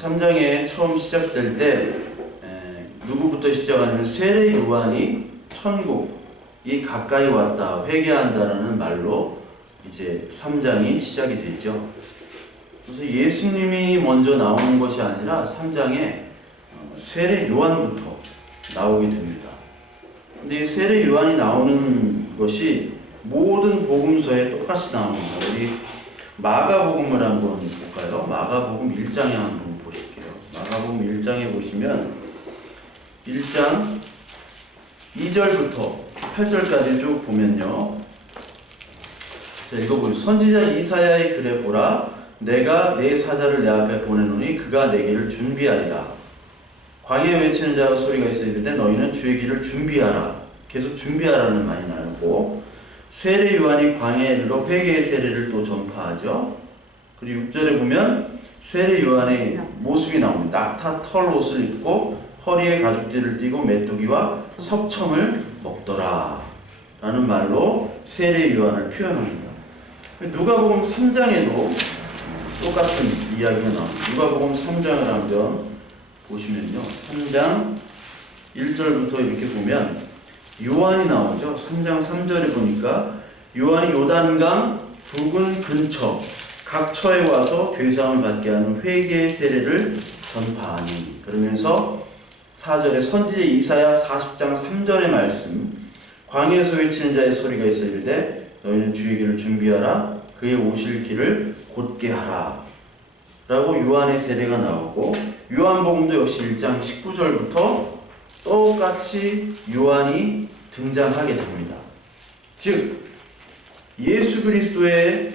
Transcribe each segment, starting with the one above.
3장에 처음 시작될 때 누구부터 시작하냐면 세례 요한이 천국이 가까이 왔다, 회개한다라는 말로 이제 3장이 시작이 되죠. 그래서 예수님이 먼저 나오는 것이 아니라 3장에 세례 요한부터 나오게 됩니다. 근데 이 세례 요한이 나오는 것이 모든 복음서에 똑같이 나옵니다. 우리 마가복음을 한번 볼까요? 마가복음 1장에 한번 보실게요. 마가복음 1장에 보시면 1장 2절부터 8절까지 쭉 보면요. 자, 읽어보세요. 선지자 이사야의 글에 보라, 내가 내 사자를 내 앞에 보내노니 그가 내 길을 준비하리라. 광야에 외치는 자가 소리가 있어 이르되 너희는 주의 길을 준비하라. 계속 준비하라는 말이 나오고, 세례 요한이 광야에 이르러 회개의 세례를 또 전파하죠. 그리고 6절에 보면 세례 요한의 모습이 나옵니다. 낙타 털 옷을 입고 허리에 가죽띠를 띠고 메뚜기와 석청을 먹더라 라는 말로 세례 요한을 표현합니다. 누가복음 3장에도 똑같은 이야기가 나옵니다. 누가복음 3장을 한번 보시면요, 3장 1절부터 이렇게 보면 요한이 나오죠. 3장 3절에 보니까 요한이 요단강 붉은 근처 각 처에 와서 죄사함을 받게 하는 회개의 세례를 전파하니, 그러면서 4절에 선지자 이사야 40장 3절의 말씀, 광야에서 외치는 자의 소리가 있어 이르되 너희는 주의 길을 준비하라, 그의 오실 길을 곧게 하라 라고 요한의 세례가 나오고, 요한복음도 역시 1장 19절부터 똑같이 요한이 등장하게 됩니다. 즉 예수 그리스도의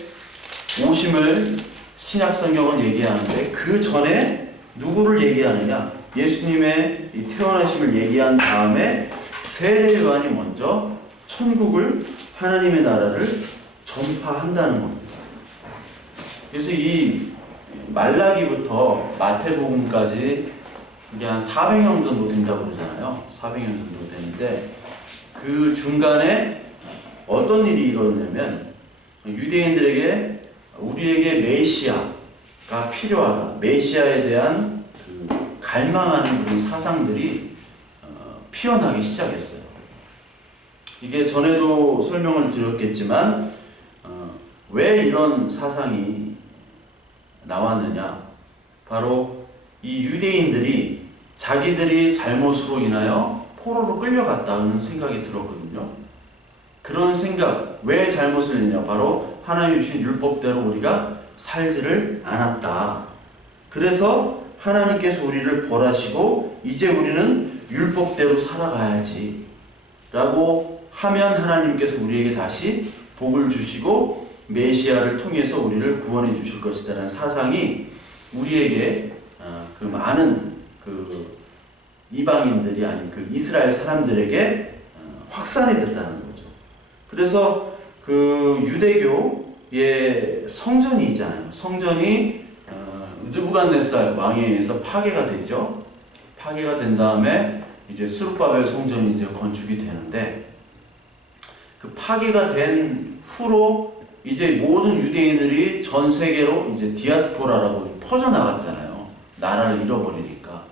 오심을 신약성경은 얘기하는데, 그 전에 누구를 얘기하느냐? 예수님의 이 태어나심을 얘기한 다음에 세례 요한이 먼저 천국을, 하나님의 나라를 전파한다는 겁니다. 그래서 이 말라기부터 마태복음까지 이게 한 400년 정도 된다고 그러잖아요. 400년 정도 되는데, 그 중간에 어떤 일이 일어나냐면 유대인들에게 우리에게 메시아가 필요하다, 메시아에 대한 그 갈망하는 그런 사상들이 피어나기 시작했어요. 이게 전에도 설명을 드렸겠지만 왜 이런 사상이 나왔느냐, 바로 이 유대인들이 자기들이 잘못으로 인하여 포로로 끌려갔다는 생각이 들었거든요. 그런 생각, 왜 잘못을 했냐? 바로 하나님이 주신 율법대로 우리가 살지를 않았다. 그래서 하나님께서 우리를 벌하시고 이제 우리는 율법대로 살아가야지 라고 하면 하나님께서 우리에게 다시 복을 주시고 메시아를 통해서 우리를 구원해 주실 것이다 라는 사상이 우리에게 그 많은 그 이방인들이 아닌 그 이스라엘 사람들에게 확산이 됐다는 거죠. 그래서 그 유대교의 성전이 있잖아요. 성전이 느부갓네살 왕에 의해서 파괴가 되죠. 파괴가 된 다음에 이제 스룹바벨 성전이 이제 건축이 되는데, 그 파괴가 된 후로 이제 모든 유대인들이 전 세계로 이제 디아스포라라고 퍼져나갔잖아요. 나라를 잃어버리니까.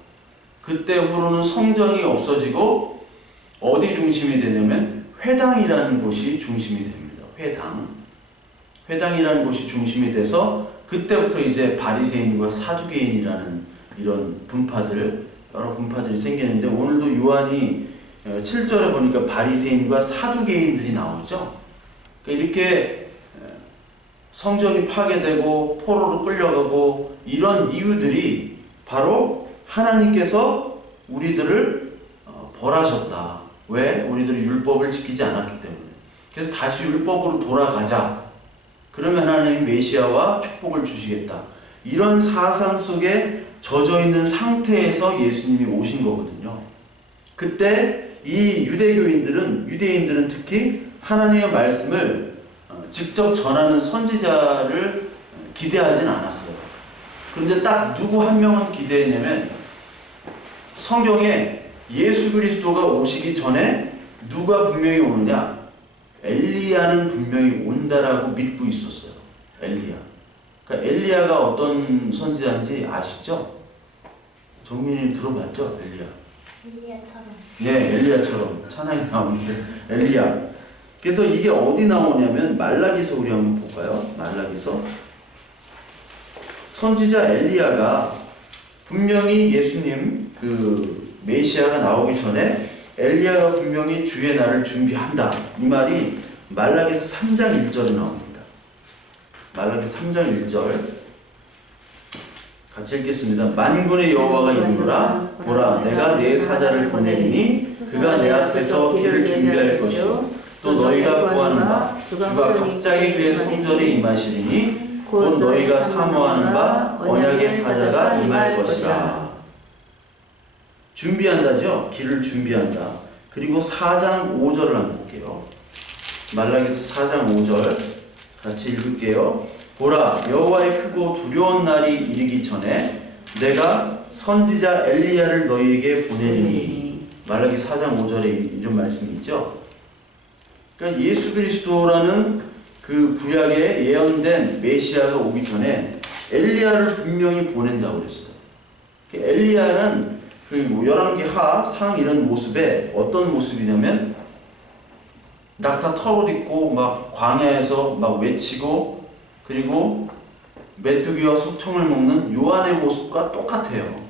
그때 후로는 성전이 없어지고 어디 중심이 되냐면 회당이라는 곳이 중심이 됩니다. 회당이라는 곳이 중심이 돼서 그때부터 이제 바리새인과 사두개인이라는 이런 여러 분파들이 생기는데, 오늘도 요한이 7절에 보니까 바리새인과 사두개인들이 나오죠. 이렇게 성전이 파괴되고 포로로 끌려가고 이런 이유들이 바로 하나님께서 우리들을 벌하셨다. 왜? 우리들이 율법을 지키지 않았기 때문에. 그래서 다시 율법으로 돌아가자. 그러면 하나님이 메시아와 축복을 주시겠다. 이런 사상 속에 젖어있는 상태에서 예수님이 오신 거거든요. 그때 이 유대인들은 특히 하나님의 말씀을 직접 전하는 선지자를 기대하진 않았어요. 그런데 딱 누구 한 명은 기대했냐면, 성경에 예수 그리스도가 오시기 전에 누가 분명히 오느냐? 엘리야는 분명히 온다라고 믿고 있었어요. 엘리야. 그러니까 엘리야가 어떤 선지자인지 아시죠? 정민이 들어봤죠? 엘리야. 엘리야처럼. 네, 엘리야처럼 찬양이 나오는데 엘리야. 그래서 이게 어디 나오냐면 말라기서 우리 한번 볼까요? 말라기서 선지자 엘리야가 분명히 예수님 그 메시아가 나오기 전에 엘리야가 분명히 주의 날을 준비한다. 이 말이 말라기서 3장 1절에 나옵니다. 말라기서 3장 1절 같이 읽겠습니다. 만군의 여호와가 이르노라 보라 내가 내 사자를 보내리니 그가 내 앞에서 길을 준비할 것이요 또 너희가 구하는 바 주가 갑자기 그의 성전에 임하시리니 곧 너희가 사모하는 바 언약의 사자가 임할 것이라. 준비한다죠. 길을 준비한다. 그리고 4장 5절을 한번 볼게요. 말라기서 4장 5절 같이 읽을게요. 보라 여호와의 크고 두려운 날이 이르기 전에 내가 선지자 엘리야를 너희에게 보내리니. 말라기 4장 5절에 이런 말씀이 있죠. 그러니까 예수 그리스도라는 그 구약에 예언된 메시아가 오기 전에 엘리야를 분명히 보낸다고 그랬어요. 엘리야는 그 열왕기 하, 상 이런 모습에 어떤 모습이냐면 낙타 털옷 입고 막 광야에서 막 외치고 그리고 메뚜기와 소청을 먹는 요한의 모습과 똑같아요.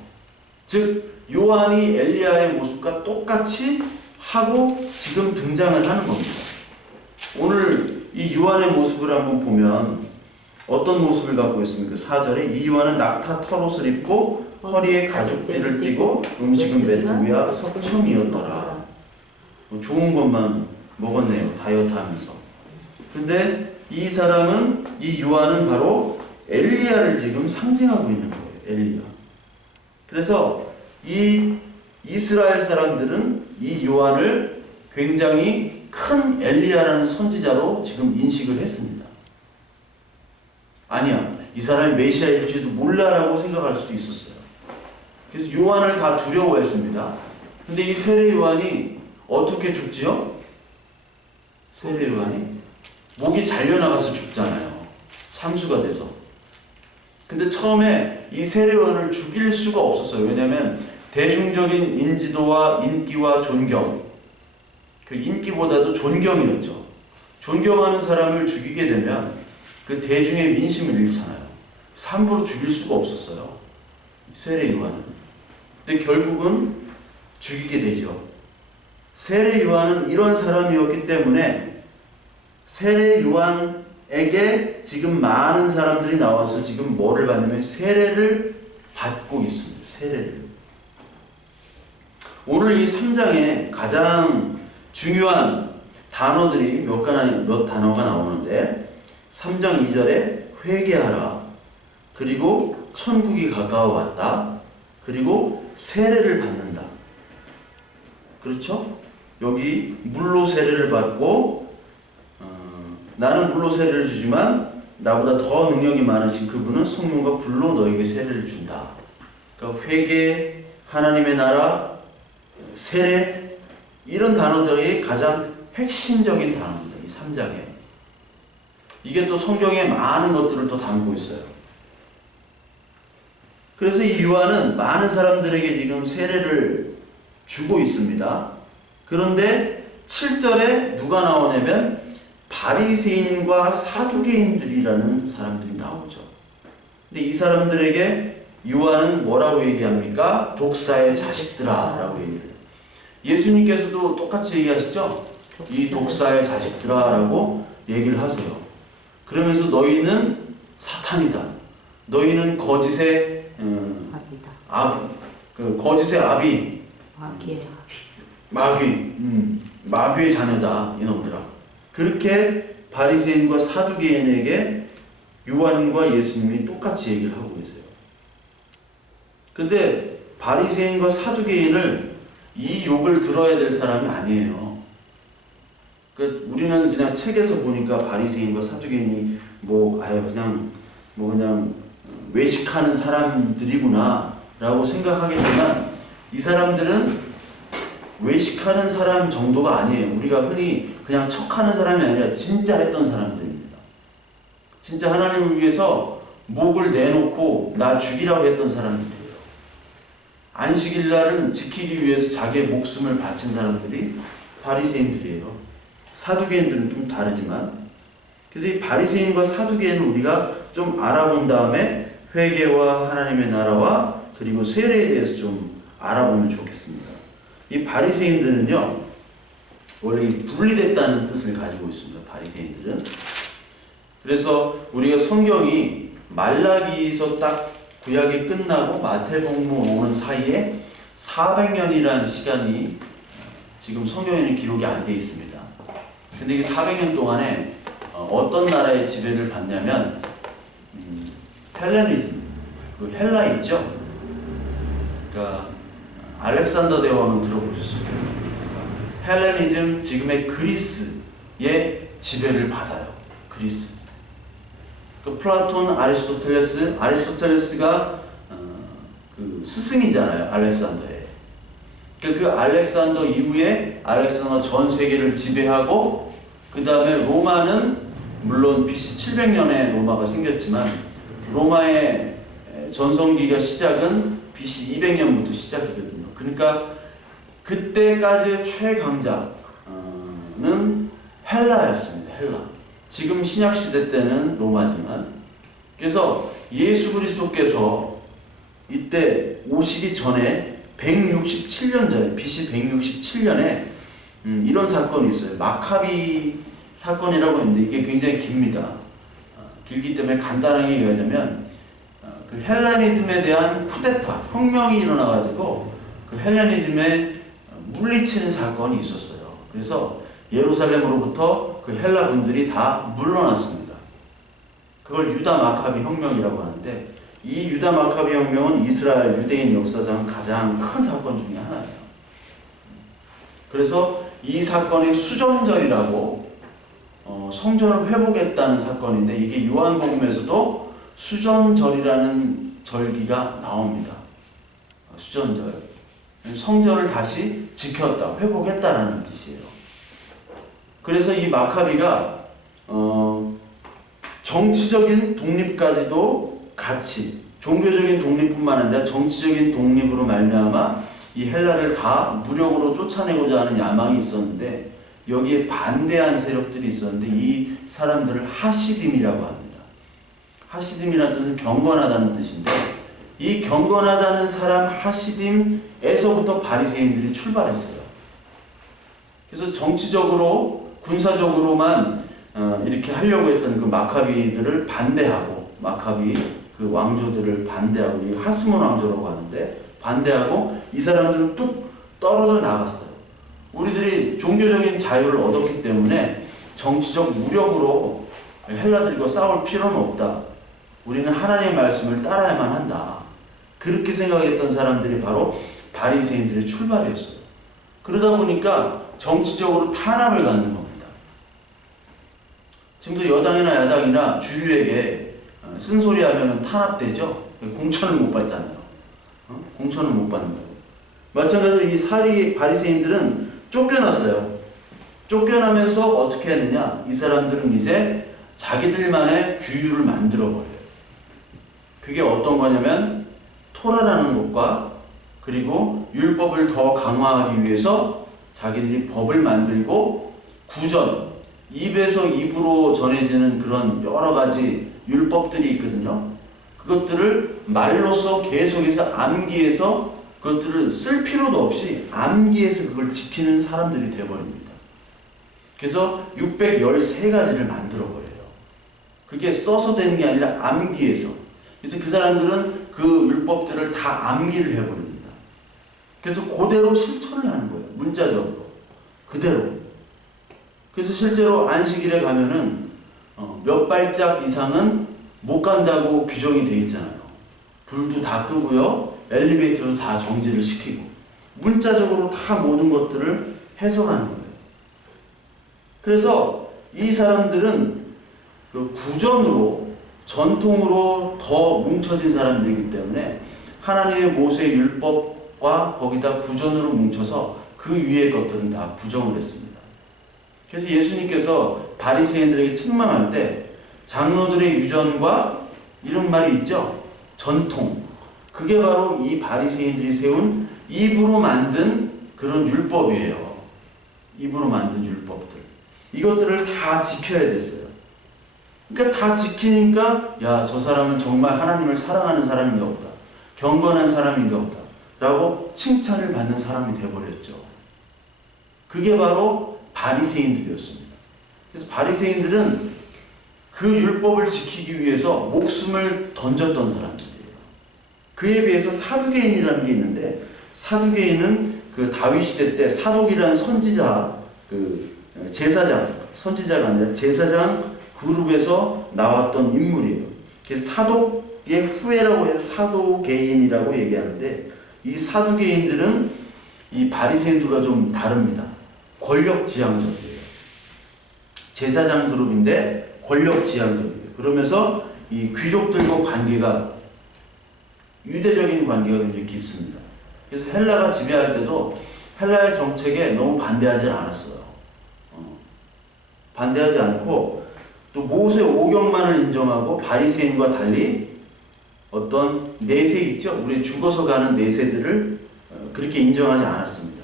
즉 요한이 엘리야의 모습과 똑같이 하고 지금 등장을 하는 겁니다. 오늘 이 요한의 모습을 한번 보면 어떤 모습을 갖고 있습니까? 4절에 이 요한은 낙타 털옷을 입고 허리에 가죽띠를 띠고 음식은 메뚜기와 석청이었더라. 좋은 것만 먹었네요. 다이어트 하면서. 근데 이 사람은, 이 요한은 바로 엘리야를 지금 상징하고 있는 거예요. 엘리야. 그래서 이 이스라엘 사람들은 이 요한을 굉장히 큰 엘리야라는 선지자로 지금 인식을 했습니다. 아니야, 이 사람이 메시아일지도 몰라라고 생각할 수도 있었어요. 그래서 요한을 다 두려워했습니다. 근데 이 세례 요한이 어떻게 죽지요? 세례 요한이 목이 잘려나가서 죽잖아요. 참수가 돼서. 근데 처음에 이 세례 요한을 죽일 수가 없었어요. 왜냐하면 대중적인 인지도와 인기와 존경, 그 인기보다도 존경이었죠. 존경하는 사람을 죽이게 되면 그 대중의 민심을 잃잖아요. 함부로 죽일 수가 없었어요. 세례 요한은. 근데 결국은 죽이게 되죠. 세례 요한은 이런 사람이었기 때문에 세례 요한에게 지금 많은 사람들이 나와서 지금 뭐를 받냐면 세례를 받고 있습니다. 세례를. 오늘 이 3장에 가장 중요한 단어들이 몇 단어가 나오는데 3장 2절에 회개하라. 그리고 천국이 가까워왔다. 그리고 세례를 받는다. 그렇죠? 여기 물로 세례를 받고 나는 물로 세례를 주지만 나보다 더 능력이 많으신 그분은 성령과 불로 너에게 세례를 준다. 그러니까 회개, 하나님의 나라, 세례 이런 단어들이 가장 핵심적인 단어입니다. 이 3장에. 이게 또 성경에 많은 것들을 또 담고 있어요. 그래서 이 요한은 많은 사람들에게 지금 세례를 주고 있습니다. 그런데 7절에 누가 나오냐면 바리새인과 사두개인들이라는 사람들이 나오죠. 근데 이 사람들에게 요한은 뭐라고 얘기합니까? 독사의 자식들아 라고 얘기해요. 예수님께서도 똑같이 얘기하시죠? 이 독사의 자식들아 라고 얘기를 하세요. 그러면서 너희는 사탄이다. 너희는 거짓의 거짓의 아비, 마귀의 자녀다 이놈들아. 그렇게 바리새인과 사두개인에게 요한과 예수님이 똑같이 얘기를 하고 계세요. 근데 바리새인과 사두개인을 이 욕을 들어야 될 사람이 아니에요. 그러니까 우리는 그냥 책에서 보니까 바리새인과 사두개인이 그냥 외식하는 사람들이구나라고 생각하겠지만 이 사람들은 외식하는 사람 정도가 아니에요. 우리가 흔히 그냥 척하는 사람이 아니라 진짜 했던 사람들입니다. 진짜 하나님을 위해서 목을 내놓고 나 죽이라고 했던 사람들이에요. 안식일날은 지키기 위해서 자기의 목숨을 바친 사람들이 바리새인들이에요. 사두개인들은 좀 다르지만, 그래서 이 바리새인과 사두개인을 우리가 좀 알아본 다음에 회개와 하나님의 나라와 그리고 세례에 대해서 좀 알아보면 좋겠습니다. 이 바리새인들은요, 원래 분리됐다는 뜻을 가지고 있습니다. 바리새인들은. 그래서 우리가 성경이 말라기에서 딱 구약이 끝나고 마태복음 오는 사이에 400년이라는 시간이 지금 성경에는 기록이 안 돼 있습니다. 근데 이게 400년 동안에 어떤 나라의 지배를 받냐면 헬레니즘, 그 헬라 있죠? 그러니까 알렉산더 대왕은 들어보셨습니까? 헬레니즘, 지금의 그리스의 지배를 받아요. 그리스. 그 플라톤, 아리스토텔레스가 그 스승이잖아요. 알렉산더의. 그 알렉산더 이후에 알렉산더 전 세계를 지배하고, 그 다음에 로마는 물론 BC 700년에 로마가 생겼지만 로마의 전성기가 시작은 BC 200년부터 시작이거든요. 그러니까 그때까지의 최강자는 헬라였습니다. 헬라. 지금 신약시대 때는 로마지만. 그래서 예수 그리스도께서 이때 오시기 전에 167년 전에, BC 167년에 이런 사건이 있어요. 마카비 사건이라고 했는데 이게 굉장히 깁니다. 길기 때문에 간단하게 얘기하자면 그 헬레니즘에 대한 쿠데타, 혁명이 일어나가지고 그 헬레니즘에 물리치는 사건이 있었어요. 그래서 예루살렘으로부터 그 헬라 분들이 다 물러났습니다. 그걸 유다 마카비 혁명이라고 하는데, 이 유다 마카비 혁명은 이스라엘 유대인 역사상 가장 큰 사건 중에 하나예요. 그래서 이 사건의 수전절이라고 성전을 회복했다는 사건인데, 이게 요한복음에서도 수전절이라는 절기가 나옵니다. 수전절. 성전을 다시 지켰다, 회복했다라는 뜻이에요. 그래서 이 마카비가 정치적인 독립까지도 같이, 종교적인 독립뿐만 아니라 정치적인 독립으로 말미암아 이 헬라를 다 무력으로 쫓아내고자 하는 야망이 있었는데, 여기에 반대한 세력들이 있었는데 이 사람들을 하시딤이라고 합니다. 하시딤이라는 뜻은 경건하다는 뜻인데, 이 경건하다는 사람 하시딤에서부터 바리새인들이 출발했어요. 그래서 정치적으로, 군사적으로만 이렇게 하려고 했던 그 마카비들을 반대하고, 마카비 그 왕조들을 반대하고, 이 하스몬 왕조라고 하는데 반대하고, 이 사람들은 뚝 떨어져 나갔어요. 우리들이 종교적인 자유를 얻었기 때문에 정치적 무력으로 헬라들과 싸울 필요는 없다. 우리는 하나님의 말씀을 따라야만 한다. 그렇게 생각했던 사람들이 바로 바리새인들의 출발이었어요. 그러다 보니까 정치적으로 탄압을 갖는 겁니다. 지금도 여당이나 야당이나 주류에게 쓴소리하면 탄압되죠. 공천을 못 받잖아요. 공천을 못 받는 거예요. 마찬가지로 이 바리새인들은 쫓겨났어요. 쫓겨나면서 어떻게 했느냐? 이 사람들은 이제 자기들만의 규율을 만들어 버려요. 그게 어떤 거냐면 토라라는 것과, 그리고 율법을 더 강화하기 위해서 자기들이 법을 만들고, 구전, 입에서 입으로 전해지는 그런 여러 가지 율법들이 있거든요. 그것들을 말로써 계속해서 암기해서, 그것들을 쓸 필요도 없이 암기해서 그걸 지키는 사람들이 되어버립니다. 그래서 613가지를 만들어버려요. 그게 써서 되는 게 아니라 암기해서. 그래서 그 사람들은 그 율법들을 다 암기를 해버립니다. 그래서 그대로 실천을 하는 거예요. 문자적으로. 그대로. 그래서 실제로 안식일에 가면은 몇 발짝 이상은 못 간다고 규정이 되어 있잖아요. 불도 다 끄고요. 엘리베이터도 다 정지를 시키고. 문자적으로 다 모든 것들을 해석하는 거예요. 그래서 이 사람들은 그 구전으로, 전통으로 더 뭉쳐진 사람들이기 때문에 하나님의 모세 율법과 거기다 구전으로 뭉쳐서 그 위의 것들은 다 부정을 했습니다. 그래서 예수님께서 바리새인들에게 책망할 때 장로들의 유전과 이런 말이 있죠. 전통. 그게 바로 이 바리새인들이 세운 입으로 만든 그런 율법이에요. 입으로 만든 율법들. 이것들을 다 지켜야 됐어요. 그러니까 다 지키니까 야, 저 사람은 정말 하나님을 사랑하는 사람인가 보다. 경건한 사람인가 보다. 라고 칭찬을 받는 사람이 되어버렸죠. 그게 바로 바리새인들이었습니다. 그래서 바리새인들은 그 율법을 지키기 위해서 목숨을 던졌던 사람들이에요. 그에 비해서 사두개인이라는 게 있는데, 사두개인은 그 다윗 시대 때 사독이라는 선지자, 그 제사장, 선지자가 아니라 제사장 그룹에서 나왔던 인물이에요. 그래서 사독의 후예라고 해요. 사도개인이라고 얘기하는데, 이 사두개인들은 이 바리새인들과 좀 다릅니다. 권력지향적이에요. 제사장 그룹인데 권력지향적이에요. 그러면서 이 귀족들과 관계가, 유대적인 관계가 굉장히 깊습니다. 그래서 헬라가 지배할 때도 헬라의 정책에 너무 반대하지 않았어요. 반대하지 않고 또 모세 오경만을 인정하고 바리새인과 달리 어떤 내세 있죠? 우리 죽어서 가는 내세들을 그렇게 인정하지 않았습니다.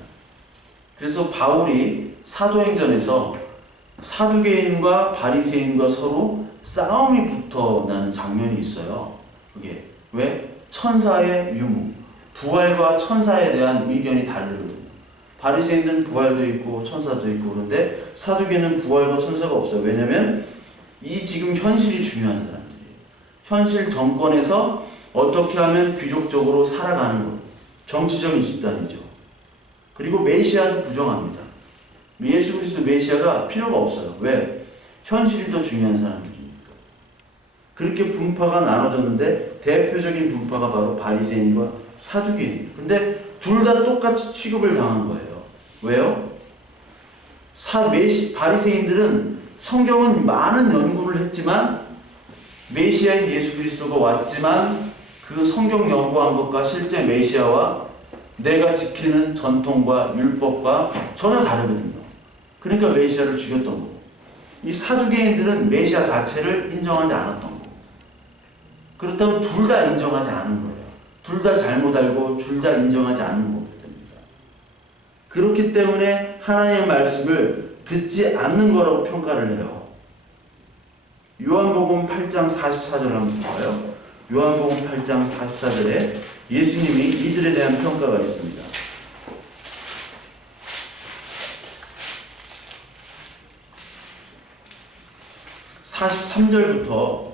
그래서 바울이 사도행전에서 사두개인과 바리새인과 서로 싸움이 붙어나는 장면이 있어요. 그게 왜? 천사의 유무, 부활과 천사에 대한 의견이 다르거든요. 바리새인들은 부활도 있고 천사도 있고, 그런데 사두개는 부활과 천사가 없어요. 왜냐하면 이 지금 현실이 중요한 사람들이에요. 현실 정권에서 어떻게 하면 귀족적으로 살아가는 것, 정치적인 집단이죠. 그리고 메시아도 부정합니다. 예수 그리스도 메시아가 필요가 없어요. 왜? 현실이 더 중요한 사람들이니까. 그렇게 분파가 나눠졌는데 대표적인 분파가 바로 바리새인과 사두개인이에요. 근데 둘 다 똑같이 취급을 당한 거예요. 왜요? 바리새인들은 성경은 많은 연구를 했지만, 메시아인 예수 그리스도가 왔지만 그 성경 연구한 것과 실제 메시아와 내가 지키는 전통과 율법과 전혀 다르거든요. 그러니까 메시아를 죽였던 거고, 이 사두개인들은 메시아 자체를 인정하지 않았던 거고, 그렇다면 둘 다 인정하지 않은 거예요. 둘 다 잘못 알고 둘 다 인정하지 않는 거기 때문입니다. 그렇기 때문에 하나님의 말씀을 듣지 않는 거라고 평가를 해요. 요한복음 8장 44절 한번 봐요. 요한복음 8장 44절에 예수님이 이들에 대한 평가가 있습니다. (43절부터)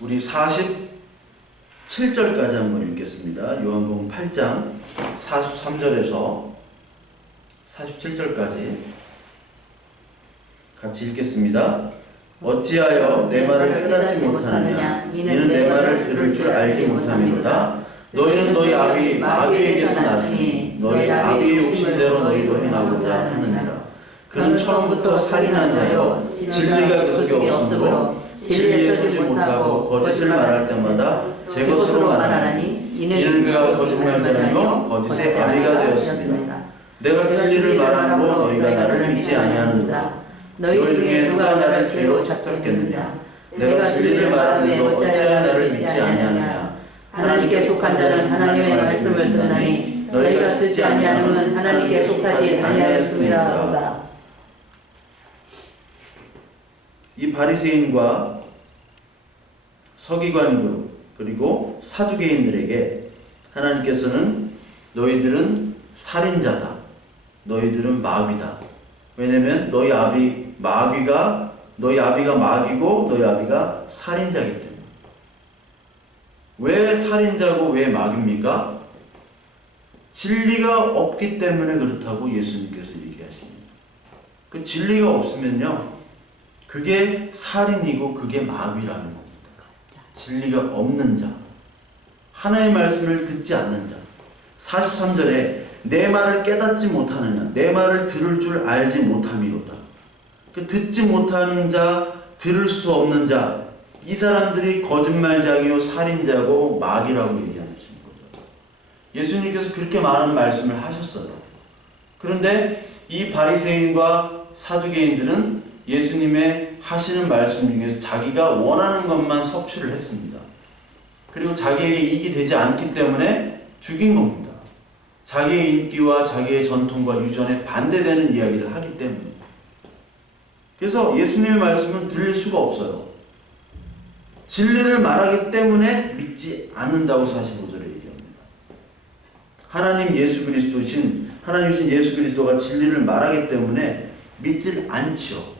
우리 47절까지 한번 읽겠습니다. 요한복음 8장 43절에서 47절까지 같이 읽겠습니다. 어찌하여 내 말을 깨닫지 못하느냐? 이는 내 말을 들을 줄 알지 못함이로다. 너희는 너희 아비 마귀에게서 났으니 너희 아비의 욕심대로 너희도 행하고자 하느니라. 그는 처음부터 살인한 자요 진리가 그 속에 없으므로 진리에 서지 못하고 거짓을 말할 때마다 제 것으로 말하나니 이는 그가 거짓말자라며 거짓의 아비가 되었습니다. 내가 진리를 말함으로 너희가 나를 믿지 아니하는도다. 너희 중에 누가 나를 죄로 찾잡겠느냐? 내가 진리를 말하는데 어찌하여 나를 믿지 아니하느냐? 하나님께 속한 자는 하나님의 말씀을 듣나니 너희가 듣지 아니하는 하나님께 속하지 아니하였음이라. 이 바리새인과 서기관 그룹 그리고 사두개인들에게 하나님께서는 너희들은 살인자다, 너희들은 마귀다. 왜냐하면 너희 아비가 마귀고 너희 아비가 살인자이기 때문에. 왜 살인자고 왜 마귀입니까? 진리가 없기 때문에 그렇다고 예수님께서 얘기하십니다. 그 진리가 없으면요, 그게 살인이고 그게 마귀라는 겁니다. 진리가 없는 자, 하나님의 말씀을 듣지 않는 자. 43절에 내 말을 깨닫지 못하느냐, 내 말을 들을 줄 알지 못함이로다. 그 듣지 못하는 자, 들을 수 없는 자, 이 사람들이 거짓말장이요 살인자고 마귀라고 얘기하시는 거죠. 예수님께서 그렇게 많은 말씀을 하셨어요. 그런데 이 바리새인과 사두개인들은 예수님의 하시는 말씀 중에서 자기가 원하는 것만 섭취를 했습니다. 그리고 자기에게 이익이 되지 않기 때문에 죽인 겁니다. 자기의 인기와 자기의 전통과 유전에 반대되는 이야기를 하기 때문에. 그래서 예수님의 말씀은 들릴 수가 없어요. 진리를 말하기 때문에 믿지 않는다고 45절에 얘기합니다. 하나님이신 예수 그리스도가 진리를 말하기 때문에 믿질 않죠.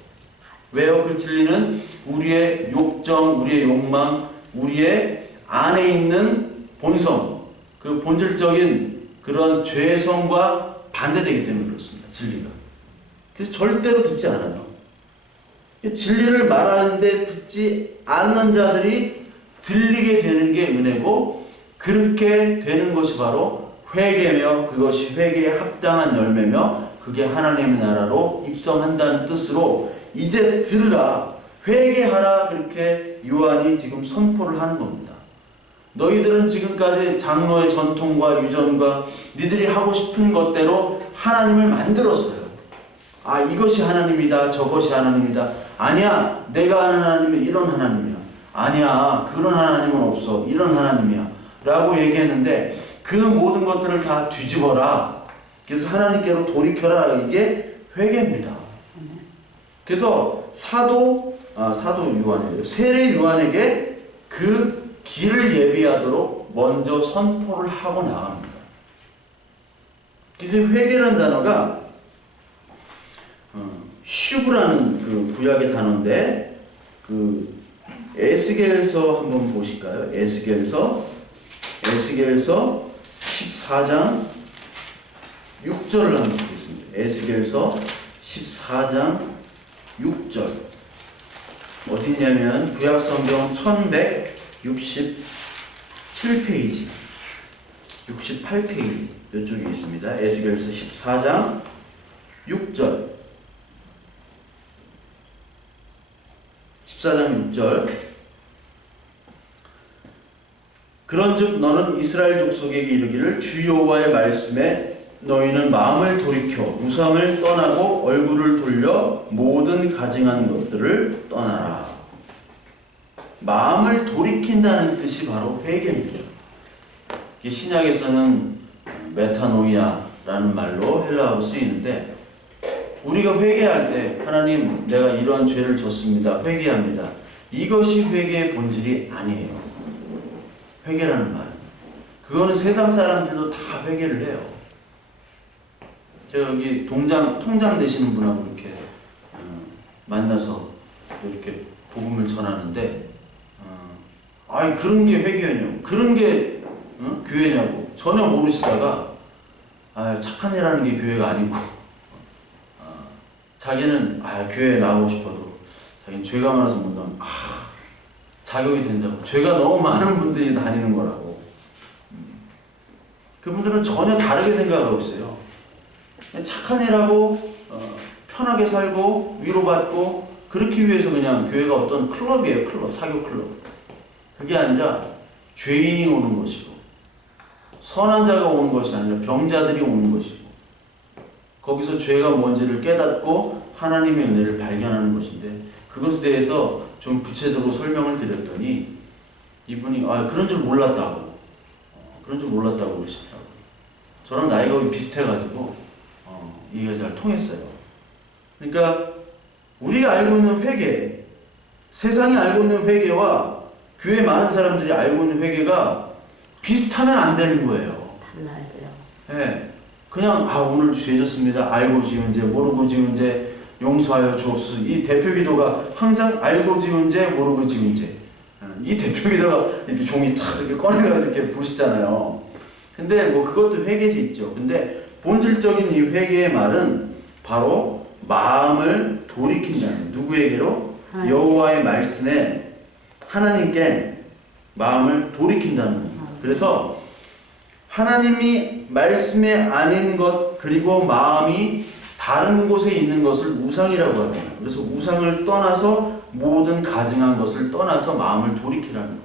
왜요? 그 진리는 우리의 욕정, 우리의 욕망, 우리의 안에 있는 본성, 그 본질적인 그런 죄성과 반대되기 때문에 그렇습니다. 진리가. 그래서 절대로 듣지 않아요. 진리를 말하는데 듣지 않는 자들이 들리게 되는 게 은혜고, 그렇게 되는 것이 바로 회개며, 그것이 회개에 합당한 열매며, 그게 하나님의 나라로 입성한다는 뜻으로 이제 들으라, 회개하라, 그렇게 요한이 지금 선포를 하는 겁니다. 너희들은 지금까지 장로의 전통과 유전과 니들이 하고 싶은 것대로 하나님을 만들었어요. 아, 이것이 하나님이다, 저것이 하나님이다. 아니야, 내가 아는 하나님은 이런 하나님이야. 아니야, 그런 하나님은 없어, 이런 하나님이야 라고 얘기했는데, 그 모든 것들을 다 뒤집어라. 그래서 하나님께로 돌이켜라. 이게 회개입니다. 그래서 사도 요한이에요. 세례 요한에게 그 길을 예비하도록 먼저 선포를 하고 나갑니다. 그래서 회개라는 단어가 슈브라는 그 구약의 단어인데, 그 에스겔서 한번 보실까요? 에스겔서 14장 6절을 한번 보겠습니다. 에스겔서 14장 6절 어디 있냐면 구약성경 1167페이지 68페이지 이쪽에 있습니다. 에스겔서 14장 6절 14장 6절 그런즉 너는 이스라엘 족속에게 이르기를 주 여호와의 말씀에 너희는 마음을 돌이켜 우상을 떠나고 얼굴을 돌려 모든 가증한 것들을 떠나라. 마음을 돌이킨다는 뜻이 바로 회개입니다. 신약에서는 메타노이아라는 말로 헬라어로 쓰이는데, 우리가 회개할 때 하나님 내가 이러한 죄를 졌습니다, 회개합니다, 이것이 회개의 본질이 아니에요. 회개라는 말은 그거는 세상 사람들도 다 회개를 해요. 제가 여기 통장 되시는 분하고 이렇게 만나서 이렇게 복음을 전하는데, 아니 그런 게 회개냐고, 그런 게 교회냐고 전혀 모르시다가, 착한 애라는 게 교회가 아니고, 자기는 교회에 나오고 싶어도 자기는 죄가 많아서 못 나오면 자격이 된다고, 죄가 너무 많은 분들이 다니는 거라고. 그분들은 전혀 다르게 생각하고 있어요. 착한 애라고 편하게 살고 위로받고 그렇기 위해서 그냥 교회가 어떤 클럽이에요. 클럽, 사교 클럽. 그게 아니라 죄인이 오는 것이고 선한 자가 오는 것이 아니라 병자들이 오는 것이고, 거기서 죄가 뭔지를 깨닫고 하나님의 은혜를 발견하는 것인데, 그것에 대해서 좀 구체적으로 설명을 드렸더니 이분이 그런 줄 몰랐다고 그러시더라고요. 저랑 나이가 비슷해가지고 이해가 잘 통했어요. 그러니까 우리가 알고 있는 회개, 세상이 알고 있는 회개와 교회 많은 사람들이 알고 있는 회개가 비슷하면 안 되는 거예요. 달라요. 네. 그냥 오늘 죄 졌습니다, 알고 지은 죄, 모르고 지은 죄 용서하여 주옵소서. 이 대표 기도가 항상 알고 지은 죄, 모르고 지은 죄. 이 대표 기도가 이렇게 종이 탁 이렇게 꺼내가 이렇게 보시잖아요. 근데 뭐 그것도 회개지 있죠. 근데 본질적인 이 회개의 말은 바로 마음을 돌이킨다는, 누구에게로? 여호와의 말씀에 하나님께 마음을 돌이킨다는 겁니다. 그래서 하나님이 말씀에 아닌 것, 그리고 마음이 다른 곳에 있는 것을 우상이라고 합니다. 그래서 우상을 떠나서 모든 가증한 것을 떠나서 마음을 돌이키라는 거예요.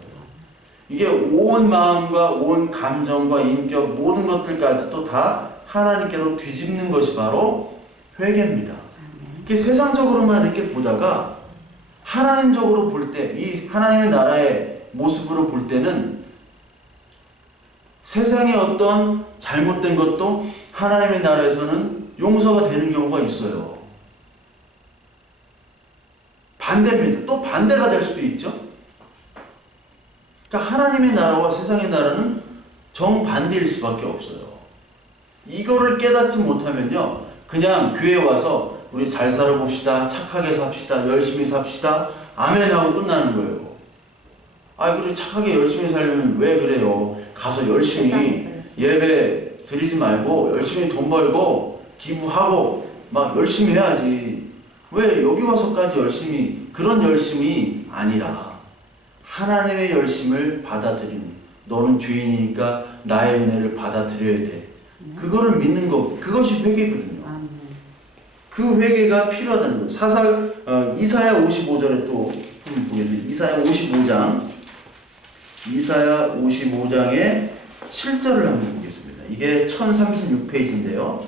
이게 온 마음과 온 감정과 인격 모든 것들까지도 다 하나님께로 뒤집는 것이 바로 회개입니다. 이게 세상적으로만 이렇게 보다가 하나님적으로 볼 때, 이 하나님의 나라의 모습으로 볼 때는 세상의 어떤 잘못된 것도 하나님의 나라에서는 용서가 되는 경우가 있어요. 반대입니다. 또 반대가 될 수도 있죠. 그러니까 하나님의 나라와 세상의 나라는 정반대일 수밖에 없어요. 이거를 깨닫지 못하면요, 그냥 교회에 와서 우리 잘 살아봅시다, 착하게 삽시다, 열심히 삽시다, 아멘 하고 끝나는 거예요. 그리고 착하게 열심히 살려면 왜 그래요? 가서 열심히 예배 드리지 말고 열심히 돈 벌고 기부하고 막 열심히 해야지. 왜 여기 와서까지 열심히, 그런 열심이 아니라 하나님의 열심을 받아들이는, 너는 죄인이니까 나의 은혜를 받아들여야 돼. 그거를 믿는 거, 그것이 회개거든요. 그 회개가 필요하다는 거예요. 이사야 55절에 또 보겠습니다. 이사야 55장의 7절을 한번 보겠습니다. 이게 1036페이지인데요.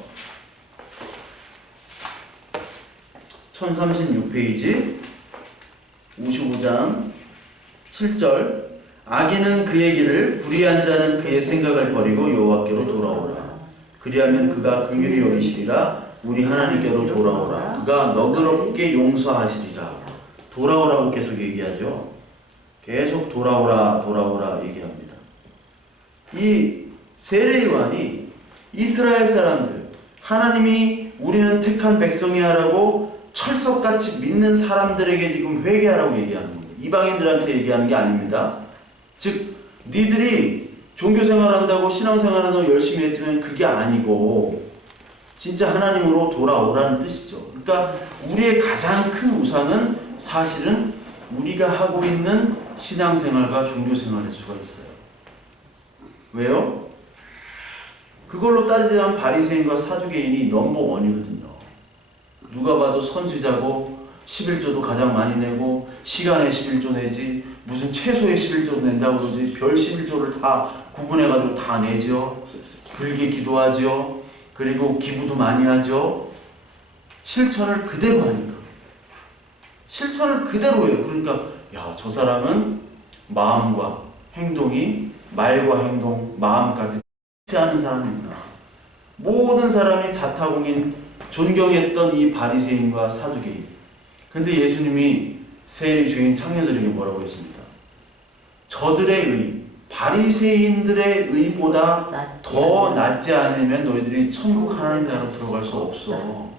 1036페이지 55장 7절. 악인은 그의 길을, 불의한 자는 그의 생각을 버리고 여호와께로 돌아오라. 그리하면 그가 긍휼히 여기시리라. 우리 하나님께로 돌아오라. 그가 너그럽게 용서하시리라. 돌아오라고 계속 얘기하죠. 계속 돌아오라, 돌아오라 얘기합니다. 이 세례 요한이 이스라엘 사람들, 하나님이 우리는 택한 백성이야라고 철석같이 믿는 사람들에게 지금 회개하라고 얘기하는 겁니다. 이방인들한테 얘기하는 게 아닙니다. 즉, 니들이 종교생활한다고 신앙생활한다고 열심히 했지만 그게 아니고 진짜 하나님으로 돌아오라는 뜻이죠. 그러니까 우리의 가장 큰 우상은 사실은 우리가 하고 있는 신앙생활과 종교생활일 수가 있어요. 왜요? 그걸로 따지자면 바리새인과 사두개인이 넘버원이거든요. 누가 봐도 선지자고 11조도 가장 많이 내고 시간에 11조 내지, 무슨 채소에 11조 낸다고 그러지, 별 11조를 다 구분해가지고 다 내죠. 길게 기도하죠. 그리고 기부도 많이 하죠. 실천을 그대로 하니까. 실천을 그대로 해요. 그러니까 저 사람은 마음과 행동이, 말과 행동, 마음까지 같지 않은 사람입니다. 모든 사람이 자타공인 존경했던 이 바리새인과 사두개인. 근데 예수님이 세리 주인 창녀들에게 뭐라고 했습니다? 저들의 의, 바리새인들의 의보다 더 낫지 않으면 너희들이 천국 하나님 나라로 들어갈 수 없어.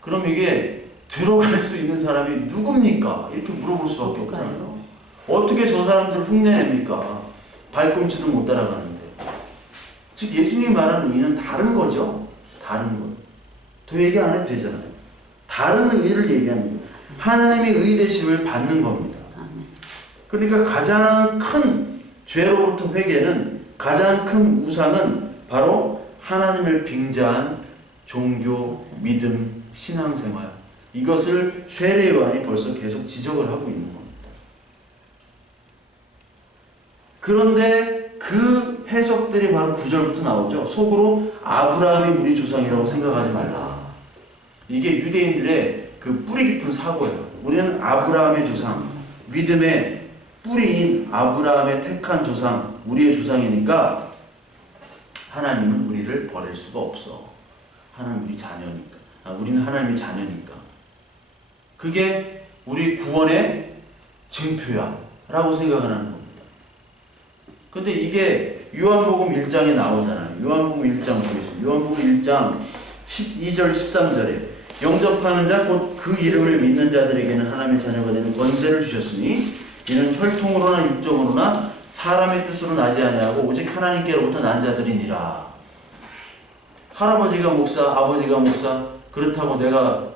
그럼 이게 들어갈 수 있는 사람이 누굽니까? 이렇게 물어볼 수밖에 없잖아요. 어떻게 저 사람들을 흉내냅니까? 발꿈치도 못 따라가는데. 즉 예수님이 말하는 의는 다른 거죠. 다른 것. 더 얘기 안 해도 되잖아요. 다른 의를 얘기하는 거예요. 하나님의 의 되심을 받는 겁니다. 그러니까 가장 큰 죄로부터 회개는, 가장 큰 우상은 바로 하나님을 빙자한 종교, 믿음, 신앙생활, 이것을 세례 요한이 벌써 계속 지적을 하고 있는 겁니다. 그런데 그 해석들이 바로 9절부터 나오죠. 속으로 아브라함이 우리 조상이라고 생각하지 말라. 이게 유대인들의 그 뿌리 깊은 사고예요. 우리는 아브라함의 조상, 믿음의 뿌리인 아브라함의 택한 조상, 우리의 조상이니까 하나님은 우리를 버릴 수가 없어. 하나님 우리 자녀니까. 우리는 하나님의 자녀니까. 그게 우리 구원의 증표야 라고 생각하는 겁니다. 근데 이게 요한복음 1장에 나오잖아요. 요한복음 1장 보겠습니다. 요한복음 1장 12절 13절에 영접하는 자 곧 그 이름을 믿는 자들에게는 하나님의 자녀가 되는 권세를 주셨으니 이는 혈통으로나 육정으로나 사람의 뜻으로 나지 아니하고 오직 하나님께로부터 난 자들이니라. 할아버지가 목사, 아버지가 목사, 그렇다고 내가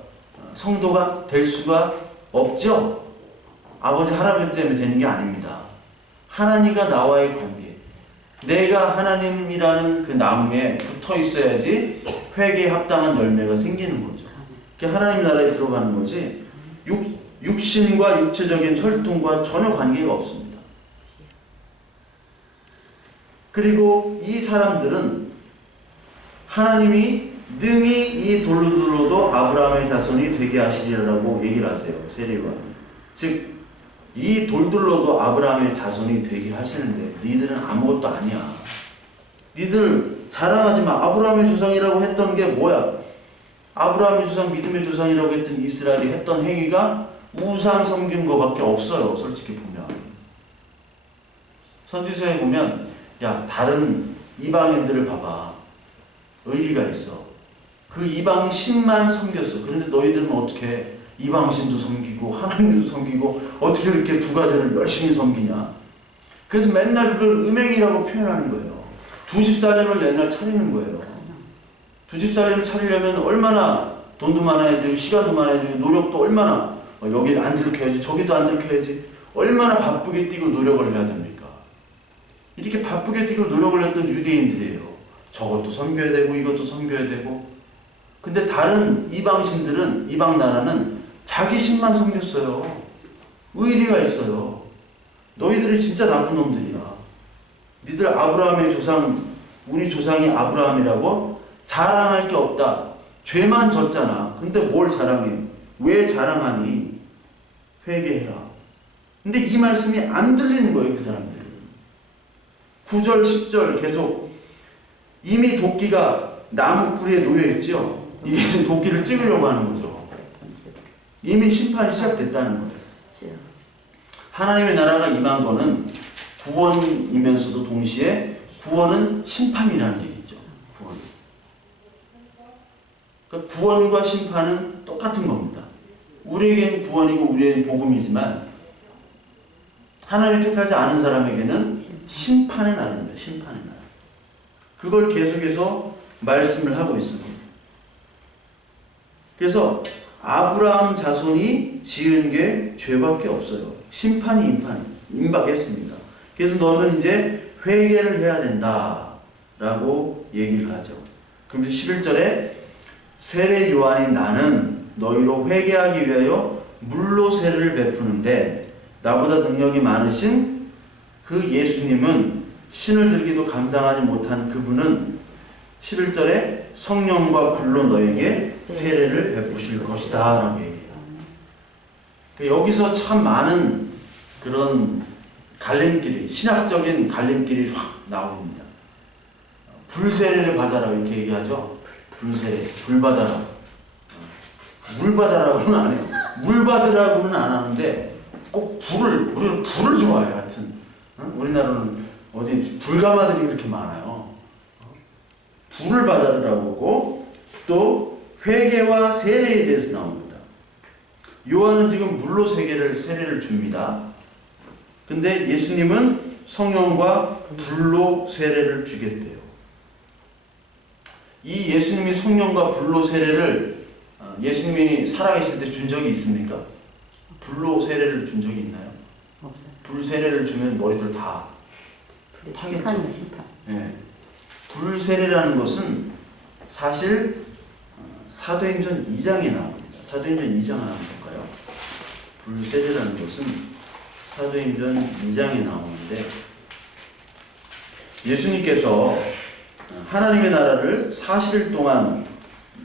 성도가 될 수가 없죠. 아버지, 할아버지 때문에 되는 게 아닙니다. 하나님과 나와의 관계, 내가 하나님이라는 그 나무에 붙어 있어야지 회개에 합당한 열매가 생기는 거죠. 그게 하나님 나라에 들어가는 거지 육신과 육체적인 혈통과 전혀 관계가 없습니다. 그리고 이 사람들은 하나님이 능히 이 돌로도 아브라함의 자손이 되게 하시리라고 얘기를 하세요. 세례요한이. 즉 이 돌들로도 아브라함의 자손이 되게 하시는데 니들은 아무것도 아니야. 니들 자랑하지 마. 아브라함의 조상이라고 했던 게 뭐야? 아브라함의 조상, 믿음의 조상이라고 했던 이스라엘이 했던 행위가 우상 섬긴 거밖에 없어요. 솔직히 보면. 선지서에 보면 야 다른 이방인들을 봐봐. 의리가 있어. 그 이방 신만 섬겼어. 그런데 너희들은 어떻게 이방 신도 섬기고 하나님도 섬기고 어떻게 이렇게 두 가지를 열심히 섬기냐. 그래서 맨날 그걸 음행이라고 표현하는 거예요. 두 집 살림을 맨날 차리는 거예요. 두 집 살림을 차리려면 얼마나 돈도 많아야 되고 시간도 많아야 되고 노력도 얼마나 여기 안 들켜야지 저기도 안 들켜야지 얼마나 바쁘게 뛰고 노력을 해야 됩니까? 이렇게 바쁘게 뛰고 노력을 했던 유대인들이에요. 저것도 섬겨야 되고 이것도 섬겨야 되고. 근데 다른 이방신들은 이방 나라는 자기 신만 섬겼어요. 의리가 있어요. 너희들이 진짜 나쁜 놈들이야. 니들 아브라함의 조상, 우리 조상이 아브라함이라고 자랑할 게 없다. 죄만 졌잖아. 근데 뭘 자랑해? 왜 자랑하니? 회개해라. 근데 이 말씀이 안 들리는 거예요, 그 사람들. 9절, 10절 계속 이미 도끼가 나무 뿌리에 놓여있죠. 이게 지금 도끼를 찍으려고 하는 거죠. 이미 심판이 시작됐다는 거예요. 하나님의 나라가 임한 거는 구원이면서도 동시에 구원은 심판이라는 얘기죠. 구원. 그러니까 구원과 심판은 똑같은 겁니다. 우리에겐 구원이고 우리에겐 복음이지만 하나님이 택하지 않은 사람에게는 심판의 날입니다. 심판의 날. 그걸 계속해서 말씀을 하고 있습니다. 그래서 아브라함 자손이 지은 게 죄밖에 없어요. 심판이 임박했습니다. 그래서 너는 이제 회개를 해야 된다라고 얘기를 하죠. 그럼 11절에 세례 요한인 나는 너희로 회개하기 위하여 물로 세례를 베푸는데 나보다 능력이 많으신 그 예수님은 신을 들기도 감당하지 못한 그분은 11절에 성령과 불로 너에게 세례를 베푸실 것이다 라고 얘기해요. 여기서 참 많은 그런 갈림길이, 신학적인 갈림길이 확 나옵니다. 불세례를 받아라 이렇게 얘기하죠. 불세례, 불 받아라. 물 받아라고는 안 해요. 물 받으라고는 안 하는데 꼭 우리는 불을 좋아해요. 하여튼 우리나라는 어디 불가마들이 그렇게 많아요. 불을 받아라고 하고 또 회개와 세례에 대해서 나옵니다. 요한은 지금 물로 세례를 줍니다. 근데 예수님은 성령과 불로 세례를 주겠대요. 이 예수님이 성령과 불로 세례를 예수님이 살아계실 때 준 적이 있습니까? 불로 세례를 준 적이 있나요? 없어요. 불 세례를 주면 머리들 다 타겠죠. 네. 불 세례라는 것은 사실 사도행전 2장에 나옵니다. 사도행전 2장 한번 볼까요? 불 세례라는 것은 사도행전 2장에 나오는데 예수님께서 하나님의 나라를 40일 동안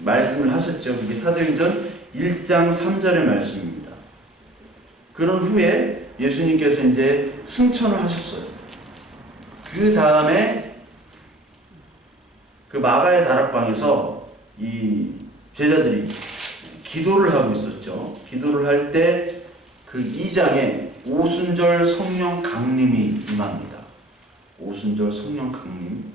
말씀을 하셨죠. 그게 사도행전 1장 3절의 말씀입니다. 그런 후에 예수님께서 이제 승천을 하셨어요. 그 다음에 그 마가의 다락방에서 이 제자들이 기도를 하고 있었죠. 기도를 할 때 그 2장에 오순절 성령 강림이 임합니다. 오순절 성령 강림.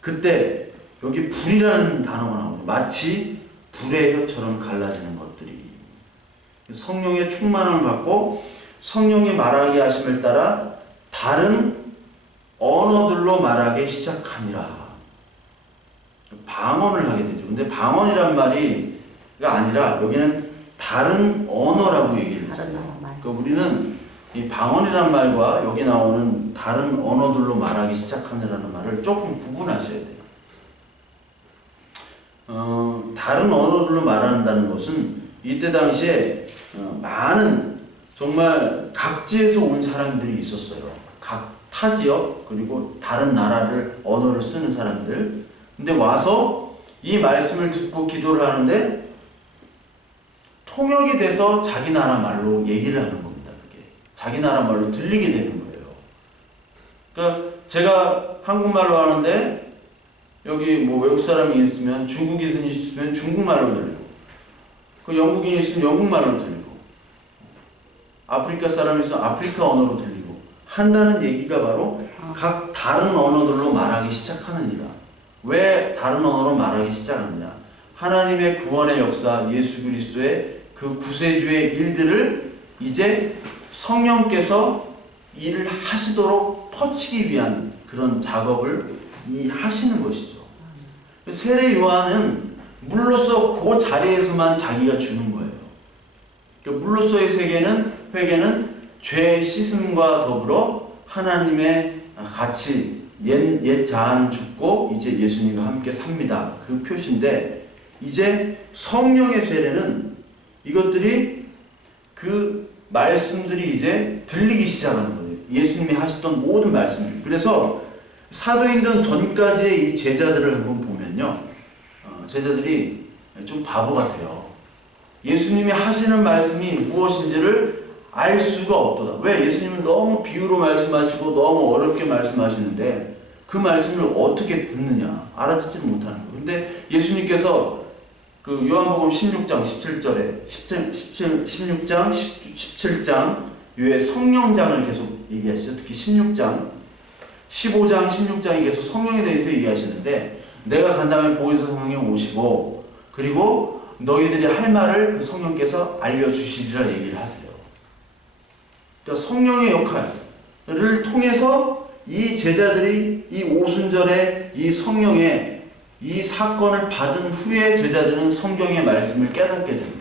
그때 여기 불이라는 단어가 나오죠. 마치 불의 혀처럼 갈라지는 것들이. 성령의 충만함을 받고 성령이 말하게 하심을 따라 다른 언어들로 말하기 시작하니라. 방언을 하게 되죠. 근데 방언이란 말이 아니라 여기는 다른 언어라고 얘기를 했어요. 그러니까 우리는 이 방언이란 말과 여기 나오는 다른 언어들로 말하기 시작하느라는 말을 조금 구분하셔야 돼요. 다른 언어들로 말한다는 것은 이때 당시에 많은 정말 각지에서 온 사람들이 있었어요. 각 타 지역 그리고 다른 나라를 언어를 쓰는 사람들. 근데 와서 이 말씀을 듣고 기도를 하는데 통역이 돼서 자기 나라 말로 얘기를 하는 겁니다. 그게 자기 나라 말로 들리게 되는 거예요. 그러니까 제가 한국말로 하는데 여기 뭐 외국 사람이 있으면 중국인이 있으면 중국말로 들리고 그 영국인이 있으면 영국말로 들리고 아프리카 사람이 있으면 아프리카 언어로 들리고 한다는 얘기가 바로 각 다른 언어들로 말하기 시작하느니라. 왜 다른 언어로 말하기 시작하느냐? 하나님의 구원의 역사, 예수 그리스도의 그 구세주의 일들을 이제 성령께서 일을 하시도록 퍼치기 위한 그런 작업을 하시는 것이죠. 세례 요한은 물로서 그 자리에서만 자기가 주는 거예요. 물로서의 회개는 죄 씻음과 더불어 하나님의 같이 옛 자아는 죽고 이제 예수님과 함께 삽니다. 그 표시인데 이제 성령의 세례는 이것들이 그 말씀들이 이제 들리기 시작하는 거예요. 예수님이 하셨던 모든 말씀들. 그래서 사도행전 전까지의 이 제자들을 한번 보면요. 제자들이 좀 바보 같아요. 예수님이 하시는 말씀이 무엇인지를 알 수가 없도다. 왜? 예수님은 너무 비유로 말씀하시고 너무 어렵게 말씀하시는데 그 말씀을 어떻게 듣느냐? 알아듣지를 못하는 거예요. 근데 예수님께서 그 요한복음 16장 17절에 16장 17장 왜 성령장을 계속 얘기하시죠. 특히 16장 15장 16장이 계속 성령에 대해서 얘기하시는데 내가 간 다음에 보혜사 성령이 오시고 그리고 너희들이 할 말을 그 성령께서 알려주시리라 얘기를 하세요. 그러니까 성령의 역할을 통해서 이 제자들이 이 오순절에 이 성령의 이 사건을 받은 후에 제자들은 성경의 말씀을 깨닫게 됩니다.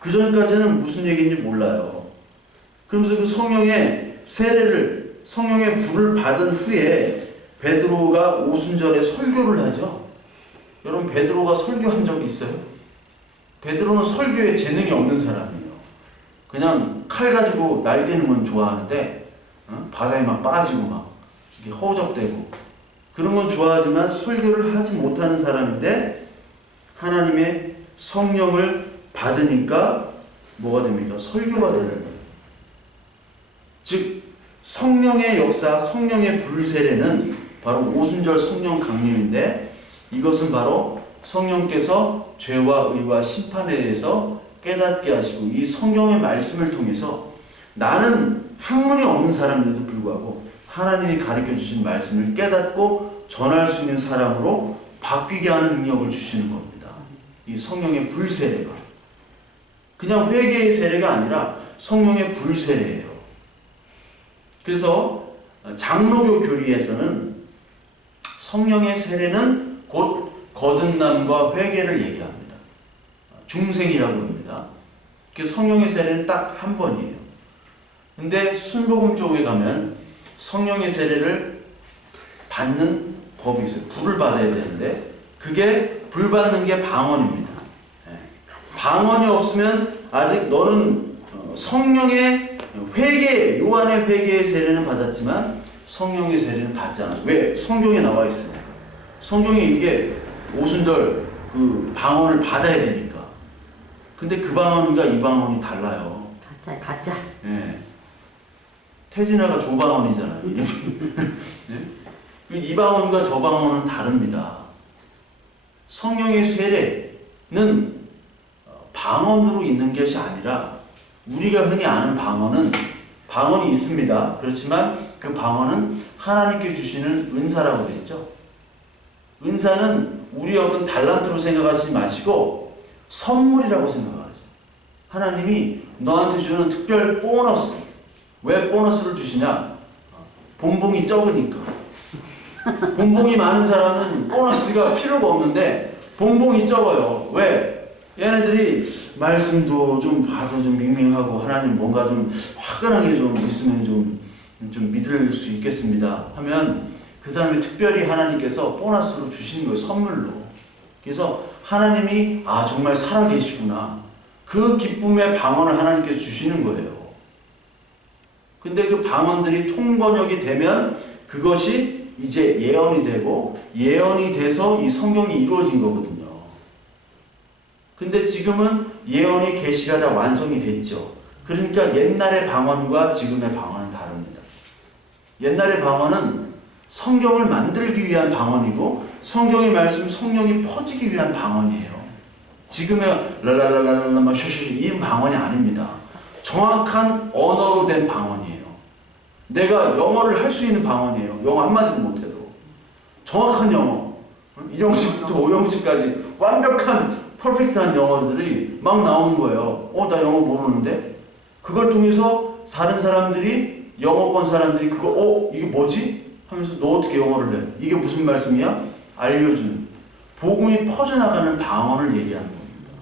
그 전까지는 무슨 얘기인지 몰라요. 그러면서 그 성령의 세례를 성령의 불을 받은 후에 베드로가 오순절에 설교를 하죠. 여러분 베드로가 설교한 적이 있어요? 베드로는 설교에 재능이 없는 사람이에요. 그냥 칼 가지고 날뛰는 건 좋아하는데 바다에 막 빠지고 막 이렇게 허우적대고 그런 건 좋아하지만 설교를 하지 못하는 사람인데 하나님의 성령을 받으니까 뭐가 됩니까? 설교가 되는 거예요. 즉 성령의 역사, 성령의 불세례는 바로 오순절 성령 강림인데 이것은 바로 성령께서 죄와 의와 심판에 대해서 깨닫게 하시고 이 성경의 말씀을 통해서 나는 학문이 없는 사람인데도 불구하고 하나님이 가르쳐 주신 말씀을 깨닫고 전할 수 있는 사람으로 바뀌게 하는 능력을 주시는 겁니다. 이 성령의 불세례가 그냥 회개의 세례가 아니라 성령의 불세례예요. 그래서 장로교 교리에서는 성령의 세례는 곧 거듭남과 회개를 얘기합니다. 중생이라고 합니다. 그래서 성령의 세례는 딱 한 번이에요. 근데 순복음 쪽에 가면 성령의 세례를 받는 법이 있어요. 불을 받아야 되는데 그게 불 받는 게 방언입니다. 방언이 없으면 아직 너는 성령의 회개, 요한의 회개의 세례는 받았지만 성령의 세례는 받지 않았어요. 왜? 성경에 나와 있으니까. 성경에 이게 오순절 그 방언을 받아야 되니까. 근데 그 방언과 이 방언이 달라요. 가짜. 네. 태진아가 조방언이잖아요. 네? 이 방언과 저 방언은 다릅니다. 성령의 세례는 방언으로 있는 것이 아니라 우리가 흔히 아는 방언이 있습니다. 그렇지만 그 방언은 하나님께 주시는 은사라고 되어 있죠. 은사는 우리의 어떤 달란트로 생각하지 마시고 선물이라고 생각하세요. 하나님이 너한테 주는 특별 보너스. 왜 보너스를 주시냐? 본봉이 적으니까. 본봉이 많은 사람은 보너스가 필요가 없는데 본봉이 적어요. 왜? 얘네들이 말씀도 좀 봐도 좀 밍밍하고 하나님 뭔가 좀 화끈하게 좀 있으면 좀 믿을 수 있겠습니다 하면 그 사람이 특별히 하나님께서 보너스로 주시는 거예요. 선물로. 그래서 하나님이 정말 살아계시구나. 그 기쁨의 방언을 하나님께서 주시는 거예요. 근데 그 방언들이 통번역이 되면 그것이 이제 예언이 되고 예언이 돼서 이 성경이 이루어진 거거든요. 근데 지금은 예언이 계시가 다 완성이 됐죠. 그러니까 옛날의 방언과 지금의 방언은 다릅니다. 옛날의 방언은 성경을 만들기 위한 방언이고 성경의 말씀, 성령이 퍼지기 위한 방언이에요. 지금의 랄랄랄랄랄라 슈슈 이 방언이 아닙니다. 정확한 언어로 된 방언이에요. 내가 영어를 할 수 있는 방언이에요. 영어 한마디도 못해도 정확한 영어, 1형식부터 5형식까지 완벽한 퍼펙트한 영어들이 막 나오는 거예요. 나 영어 모르는데? 그걸 통해서 다른 사람들이, 영어권 사람들이 그거 이게 뭐지? 하면서 너 어떻게 영어를 해? 이게 무슨 말씀이야? 알려주는, 복음이 퍼져나가는 방언을 얘기하는 겁니다.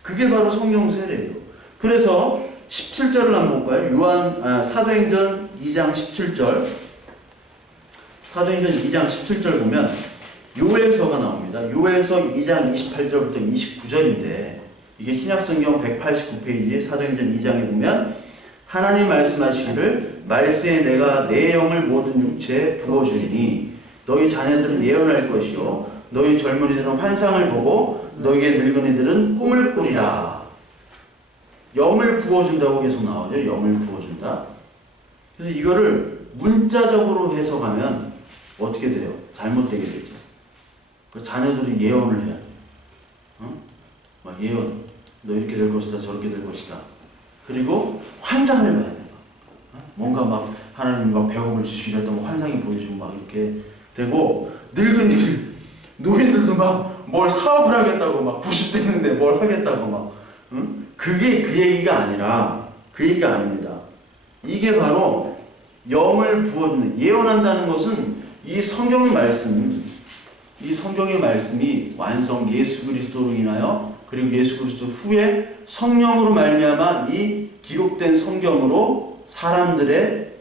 그게 바로 성령 세례예요. 그래서 17절을 한번 볼까요? 사도행전 2장 17절. 사도행전 2장 17절 보면 요엘서가 나옵니다. 요엘서 2장 28절부터 29절인데 이게 신약성경 189페이지 사도행전 2장에 보면 하나님 말씀하시기를 말세에 내가 내 영을 모든 육체에 부어주리니 너희 자녀들은 예언할 것이요 너희 젊은이들은 환상을 보고 너희의 늙은이들은 꿈을 꾸리라. 영을 부어준다고 계속 나오죠. 영을 부어준다. 그래서 이거를 문자적으로 해석하면 어떻게 돼요? 잘못되게 되죠. 그 자녀들이 예언을 해야 돼요. 막 예언. 너 이렇게 될 것이다. 저렇게 될 것이다. 그리고 환상을 봐야 돼요. 뭔가 막 하나님 막 배움을 주시겠다. 뭐 환상이 보여주고 막 이렇게 되고 늙은이들, 노인들도 막 뭘 사업을 하겠다고 막 90 됐는데 뭘 하겠다고 막 그게 그 얘기가 아니라 그 얘기가 아닙니다. 이게 바로 영을 부어주는 예언한다는 것은 이 성경의 말씀, 이 성경의 말씀이 완성 예수 그리스도로 인하여 그리고 예수 그리스도 후에 성령으로 말미암아 이 기록된 성경으로 사람들의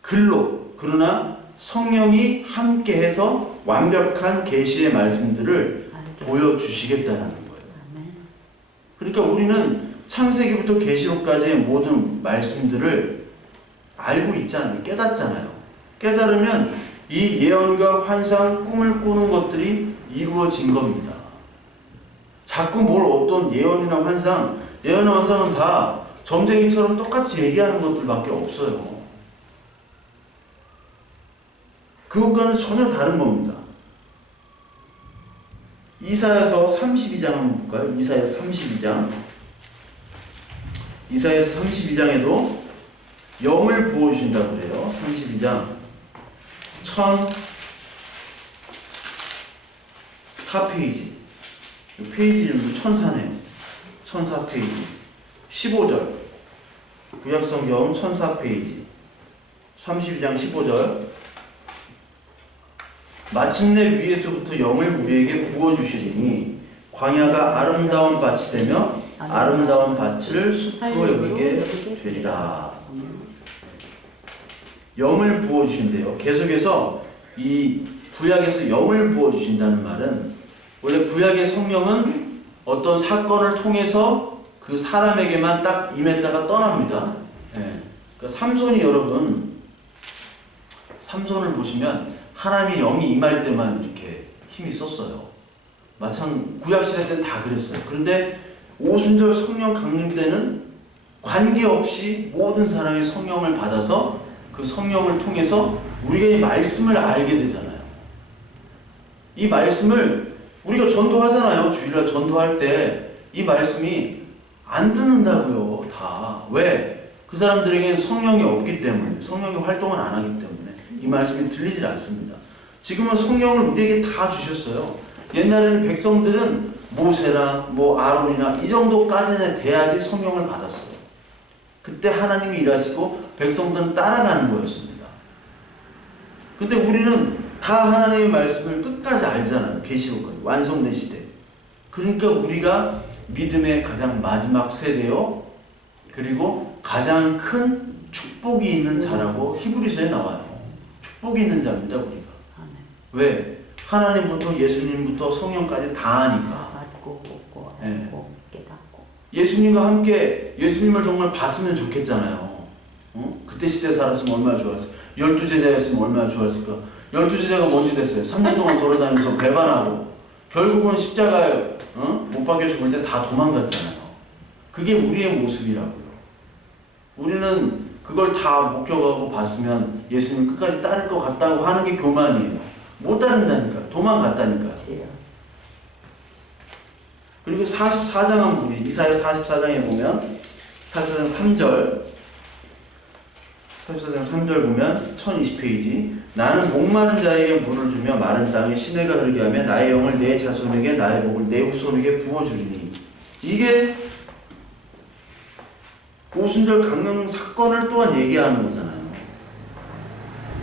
글로 그러나 성령이 함께해서 완벽한 계시의 말씀들을 보여주시겠다는 거예요. 그러니까 우리는 창세기부터 계시록까지의 모든 말씀들을 알고 있잖아요. 깨닫잖아요. 깨달으면 이 예언과 환상, 꿈을 꾸는 것들이 이루어진 겁니다. 자꾸 뭘 어떤 예언이나 환상은 다 점쟁이처럼 똑같이 얘기하는 것들밖에 없어요. 그것과는 전혀 다른 겁니다. 이사야서 32장 한번 볼까요? 이사야서 32장. 이사야서 32장에도 영을 부어주신다고 그래요. 32장 1004페이지. 페이지 이름도 1004네요. 1004페이지. 15절. 구약성경 1004페이지. 32장 15절. 마침내 위에서부터 영을 우리에게 부어주시리니 광야가 아름다운 밭이 되며 아름다운 밭을 숲으로 여기게 되리라. 영을 부어주신대요. 계속해서 이 구약에서 영을 부어주신다는 말은 원래 구약의 성령은 어떤 사건을 통해서 그 사람에게만 딱 임했다가 떠납니다. 그러니까 삼손을 보시면 하나님의 영이 임할 때만 이렇게 힘이 썼어요. 마찬가지 구약시대 때는 다 그랬어요. 그런데 오순절 성령 강림 때는 관계없이 모든 사람이 성령을 받아서 그 성령을 통해서 우리가 이 말씀을 알게 되잖아요. 이 말씀을 우리가 전도하잖아요. 주일날 전도할 때 이 말씀이 안 듣는다고요. 다. 왜? 그 사람들에게는 성령이 없기 때문에, 성령이 활동을 안 하기 때문에 이 말씀이 들리질 않습니다. 지금은 성령을 우리에게 다 주셨어요. 옛날에는 백성들은 모세나 아론이나 이 정도까지는 돼야지 성령을 받았어요. 그때 하나님이 일하시고 백성들은 따라가는 거였습니다. 근데 우리는 다 하나님의 말씀을 끝까지 알잖아요. 계시록까지 완성된 시대. 그러니까 우리가 믿음의 가장 마지막 세대요. 그리고 가장 큰 축복이 있는 자라고 히브리서에 나와요. 축복이 있는 자입니다, 우리가. 왜? 하나님부터 예수님부터 성령까지 다 아니까. 맞고 먹고 네. 알고 깨닫고. 예수님과 함께 예수님을 정말 봤으면 좋겠잖아요. 그때 시대에 살았으면 얼마나 좋았을까. 12제자였으면 얼마나 좋았을까. 12제자가 뭔지 됐어요. 3년 동안 돌아다니면서 배반하고 결국은 십자가에 못 박혀 죽을 때 다 도망갔잖아요. 그게 우리의 모습이라고요. 우리는 그걸 다 목격하고 봤으면 예수님 끝까지 따를 것 같다고 하는 게 교만이에요. 못 따른다니까. 도망갔다니까. 그래요. 그리고 44장은 보기, 이사야 44장에 보면 44장 3절 44장 3절 보면 1020페이지 나는 목마른 자에게 물을 주며 마른 땅에 시내가 흐르게 하며 나의 영을 내 자손에게 나의 복을 내 후손에게 부어주리니 이게 오순절 강령 사건을 또한 얘기하는 거잖아요.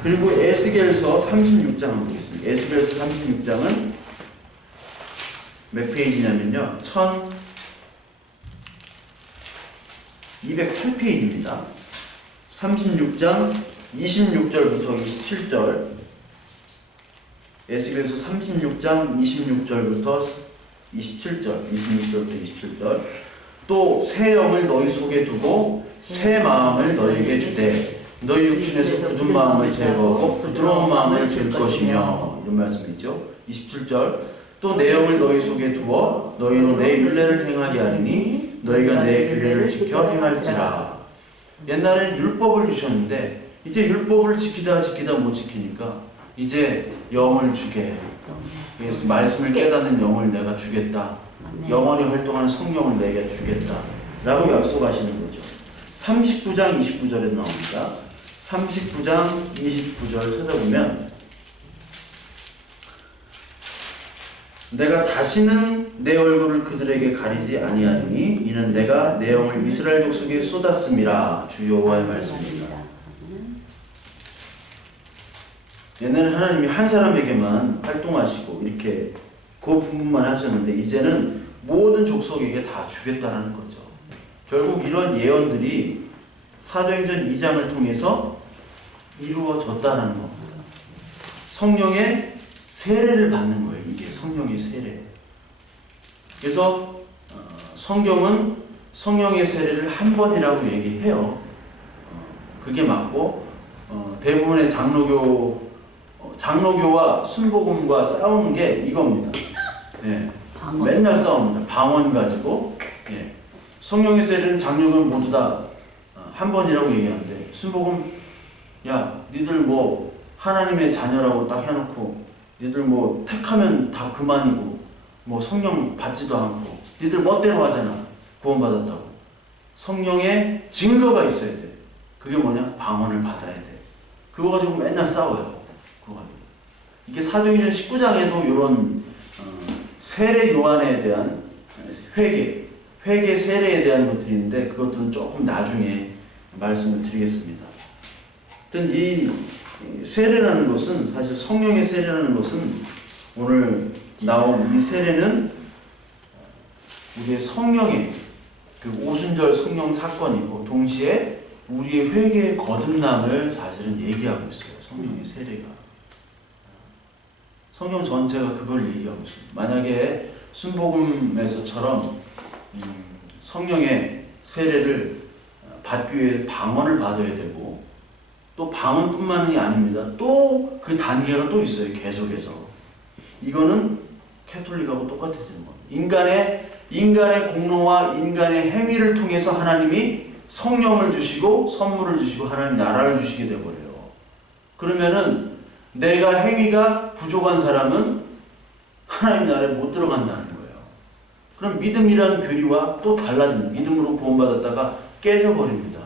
그리고 에스겔서 36장 한번 보겠습니다. 에스겔서 36장은 몇 페이지냐면요 1208페이지입니다. 36장 26절부터 27절 에스겔서 36장 26절부터 26절부터 27절 또 새 영을 너희 속에 두고 새 마음을 너희에게 주되 너희 육신에서 굳은 마음을 제거하고 부드러운 마음을 줄 것이며 이런 말씀이죠. 27절 또 내 영을 너희 속에 두어 너희로 내 율례를 행하게 하리니 너희가 내 규례를 지켜 행할지라. 옛날엔 율법을 주셨는데 이제 율법을 지키다 못 지키니까 이제 영을 주게. 그래서 말씀을 깨닫는 영을 내가 주겠다. 영원히 활동하는 성령을 내게 주겠다. 라고 약속하시는 거죠. 39장 29절에 나옵니다. 39장 29절 찾아보면 내가 다시는 내 얼굴을 그들에게 가리지 아니하리니 이는 내가 내 영을 이스라엘 족속에 쏟았음이라. 주 여호와의 말씀입니다. 옛날에 하나님이 한 사람에게만 활동하시고 이렇게 그 부분만 하셨는데 이제는 모든 족속에게 다 주겠다는 거죠. 결국 이런 예언들이 사도행전 2장을 통해서 이루어졌다는 겁니다. 성령의 세례를 받는 거예요. 이게 성령의 세례. 그래서 성경은 성령의 세례를 한 번이라고 얘기해요. 그게 맞고 대부분의 장로교와 순복음과 싸우는 게 이겁니다. 예. 맨날 싸웁니다. 방언 가지고. 예. 성령의 세례는 장로교는 모두 다 한 번이라고 얘기하는데 순복음 야 니들 뭐 하나님의 자녀라고 딱 해놓고 니들 뭐 택하면 다 그만이고 뭐 성령 받지도 않고 니들 멋대로 하잖아. 구원받았다고. 성령의 증거가 있어야 돼. 그게 뭐냐? 방언을 받아야 돼. 그거 가지고 맨날 싸워요. 그거 가지고. 이게 사도행전 19장에도 이런 세례 요한에 대한 회개 세례에 대한 것들이 있는데 그것들은 조금 나중에 말씀을 드리겠습니다. 하여튼 이 세례라는 것은 사실 성령의 세례라는 것은 오늘 나온 이 세례는 우리의 성령의 그 오순절 성령 사건이고 동시에 우리의 회개의 거듭남을 사실은 얘기하고 있어요. 성령의 세례가. 성경 전체가 그걸 얘기하고 있습니다. 만약에 순복음에서처럼 성령의 세례를 받기 위해 방언을 받아야 되고 또 방언뿐만이 아닙니다. 또 그 단계가 또 있어요. 계속해서. 이거는 캐톨릭하고 똑같아지는 겁니다. 인간의 공로와 인간의 행위를 통해서 하나님이 성령을 주시고 선물을 주시고 하나님 나라를 주시게 되어버려요. 그러면은 내가 행위가 부족한 사람은 하나님 나라에 못 들어간다는 거예요. 그럼 믿음이라는 교리와 또 달라진 믿음으로 구원받았다가 깨져버립니다.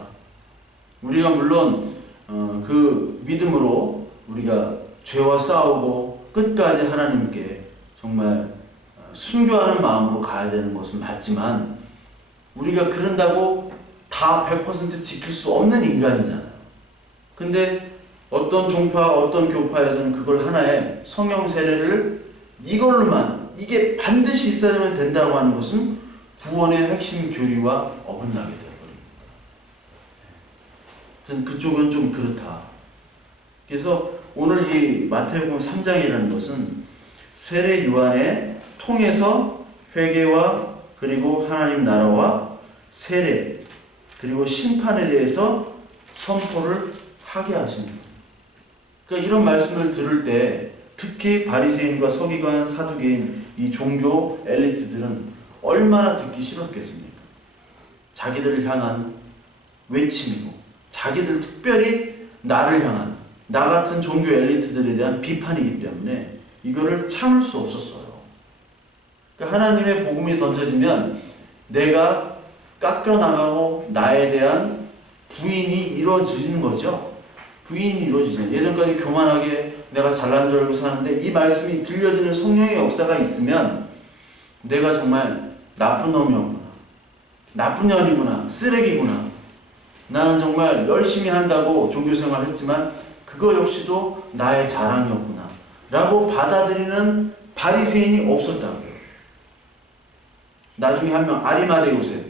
우리가 물론 그 믿음으로 우리가 죄와 싸우고 끝까지 하나님께 정말 순교하는 마음으로 가야 되는 것은 맞지만 우리가 그런다고 다 100% 지킬 수 없는 인간이잖아요. 근데 어떤 종파, 어떤 교파에서는 그걸 하나의 성령 세례를 이걸로만 이게 반드시 있어야만 된다고 하는 것은 구원의 핵심 교리와 어긋나게 되어버립니다. 하여튼 그쪽은 좀 그렇다. 그래서 오늘 이 마태복음 3장이라는 것은 세례 요한의 통해서 회개와 그리고 하나님 나라와 세례 그리고 심판에 대해서 선포를 하게 하십니다. 그러니까 이런 말씀을 들을 때 특히 바리새인과 서기관, 사두개인 이 종교 엘리트들은 얼마나 듣기 싫었겠습니까? 자기들을 향한 외침이고 자기들 특별히 나를 향한 나 같은 종교 엘리트들에 대한 비판이기 때문에 이거를 참을 수 없었어요. 그러니까 하나님의 복음이 던져지면 내가 깎여나가고 나에 대한 부인이 이루어지는 거죠. 부인이 이루어지잖아요. 예전까지 교만하게 내가 잘난 줄 알고 사는데 이 말씀이 들려지는 성령의 역사가 있으면 내가 정말 나쁜 놈이었구나, 나쁜 년이구나, 쓰레기구나, 나는 정말 열심히 한다고 종교생활을 했지만 그거 역시도 나의 자랑이었구나 라고 받아들이는 바리새인이 없었다고요. 나중에 한 명 아리마대 요셉,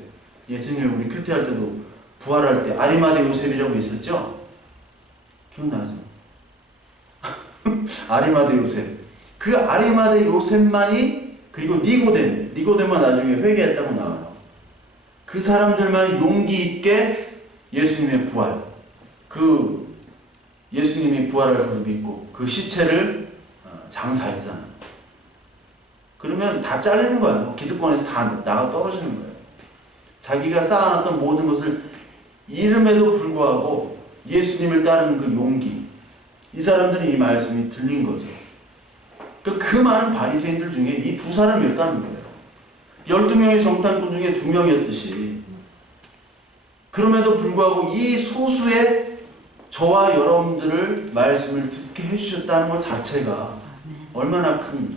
예수님 우리 큐티할 때도 부활할 때 아리마대 요셉이라고 있었죠? 기억나죠? 아리마대 요셉. 그 아리마대 요셉만이, 그리고 니고데모가 나중에 회개했다고 나와요. 그 사람들만이 용기 있게 예수님의 부활, 그 예수님이 부활할 것을 믿고 그 시체를 장사했잖아요. 그러면 다 잘리는 거예요. 기득권에서 다 나가 떨어지는 거예요. 자기가 쌓아놨던 모든 것을 잃음에도 불구하고 예수님을 따르는 그 용기, 이 사람들은 이 말씀이 들린 거죠. 그 많은 바리새인들 중에 이 두 사람이었다는 거예요. 12명의 정탐꾼 중에 2명이었듯이 그럼에도 불구하고 이 소수의 저와 여러분들을 말씀을 듣게 해주셨다는 것 자체가 얼마나 큰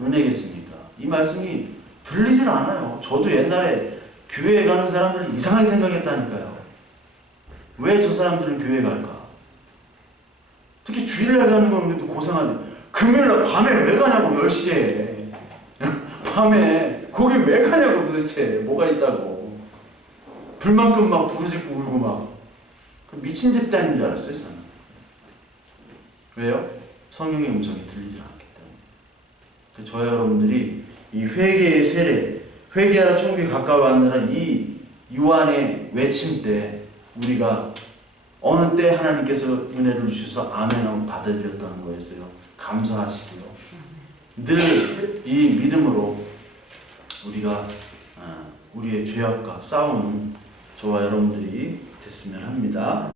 은혜겠습니까? 이 말씀이 들리질 않아요. 저도 옛날에 교회에 가는 사람들을 이상하게 생각했다니까요. 왜 저 사람들은 교회에 갈까? 특히 주일날 가는 건 또 고상한데 금요일날 밤에 왜 가냐고. 10시에 밤에 거기 왜 가냐고. 도대체 뭐가 있다고. 불만큼 막 부르짖고 울고 막 미친 집단인 줄 알았어요 저는. 왜요? 성령의 음성이 들리지 않기 때문에. 저와 여러분들이 이 회개의 세례, 회개하라 천국에 가까워한다는 이 요한의 외침 때 우리가 어느 때 하나님께서 은혜를 주셔서 아멘하고 받아들였다는 거였어요. 감사하시고요. 늘 이 믿음으로 우리가 우리의 죄악과 싸우는 저와 여러분들이 됐으면 합니다.